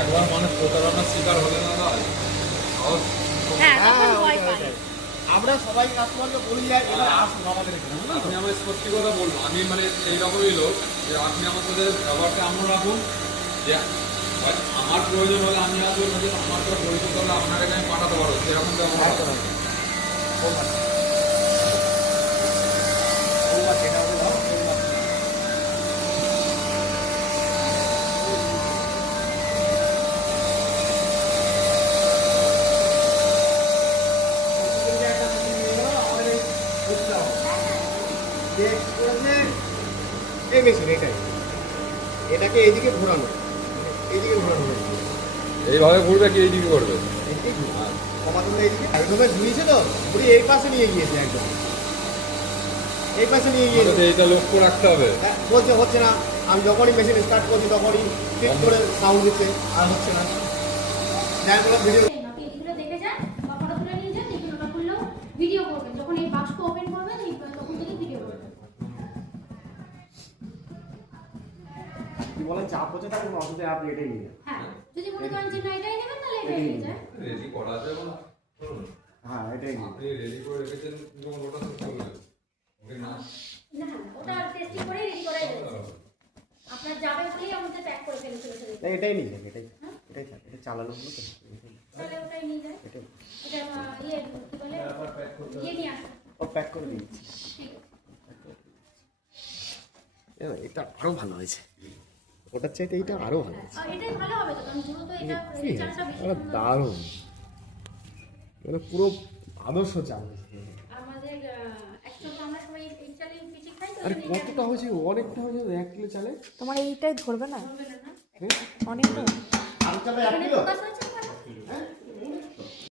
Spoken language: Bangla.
একবার মানে প্রতারণার শিকার হলে না হয় হ্যাঁ তখন ভয় পায়। আমরা সবাই কাস্টমারকে বলি যাই এবার আসুন আমাদের এখানে, বুঝলেন তো? আপনি আমার সত্যি কথা বলুন, আমি মানে সেই রকমই লোক যে আপনি আমার সাথে ব্যবহারটা এমন রাখুন যে আমার প্রয়োজন হলে আমি আসবো, না যে আমার তো পরিচিত হলে আপনাকে আমি পাঠাতে পারবো, সেরকম ব্যবহার একদম, রাখুন। একদম। কোন মাছ? কোন মাছ? এটা হবে ধরো, কোন মাছ? প্রতিদিন যে একটা মেশিন নিয়ে গেলো, আমাদের এই বুঝতে হবে। যে কি করেছে, এই মেশিন এটাই, এটাকে এইদিকে ঘোরানো, এইদিকে ঘোরানো হয়েছে। এইভাবে ঘুরবে কি এইদিকে করবে? এইদিকে ঘুরবে। কমাতুনটা এইদিকে একদমে ঘুরিয়েছে তো, ঘুরিয়ে এই পাশে নিয়ে গিয়েছে একদম, এই পাশে নিয়ে গিয়েছে। আমাদের এইটা লক্ষ্য রাখতে হবে। হ্যাঁ, বলছে হচ্ছে না, আমি যখনই মেশিন স্টার্ট করছি তখনই ঠিক করে সাউন্ড দিচ্ছে, আর হচ্ছে না। যাই বলো ভিডিও আপনি এগুলো দেখে যান বা ফটো তুলে নিয়ে যান, এগুলো ওটা করলেও ভিডিও করবেন। যখন এই বাক্সটা ওপেন করবেন তখন থেকে ভিডিও করবেন। কি বলে, চাপ হচ্ছে তাহলে অসুবিধা, আপনি এটাই নিয়ে যান। হ্যাঁ যদি মনে করেন যে না এটাই নেবেন তাহলে এটাই নিয়ে যান। রেডি করা যাবে না? হ্যাঁ, এটাই নিয়ে আপনি রেডি করে রেখেছেন যখন ওটা শেষ করবেন ওকে না না না ওটা টেস্টিং করেই রেডি করাই রয়েছে। আপনার যাবে বলেই আমাদের প্যাক করে ফেলে চলেছে। যান। এটাই নিয়ে যান, এটাই এটাই থাক, এটা চালানো হলো তো, এটাই। তাহলে ওটাই নিয়ে যান। এটাই এটা ইয়ে কি বলে ইয়ে নিয়ে আসুন। ও প্যাক করে দিচ্ছি। ঠিক আছে। এটা আরো ভালো হয়েছে, ওটার চাইতে এইটা আরো ভালো হয়েছে। আর এটাই ভালো হবে তো, কারণ দ্রুত এটা এই চালটা বেশি এটা সুন্দর। দারুণ, মানে পুরো আদর্শ চাল হয়েছে। আমাদের অ্যাকচুয়ালি আমরা সবাই এই চালে পিচি খাই তো আরে এই কতটা হয়েছে, অনেকটা হয়েছে 1 কিলো চালে। তোমার এইটাই ধরবে না চালটা না। অনেক তো আর চালে 1 এখানে কিলো। ফোকাস হয়েছে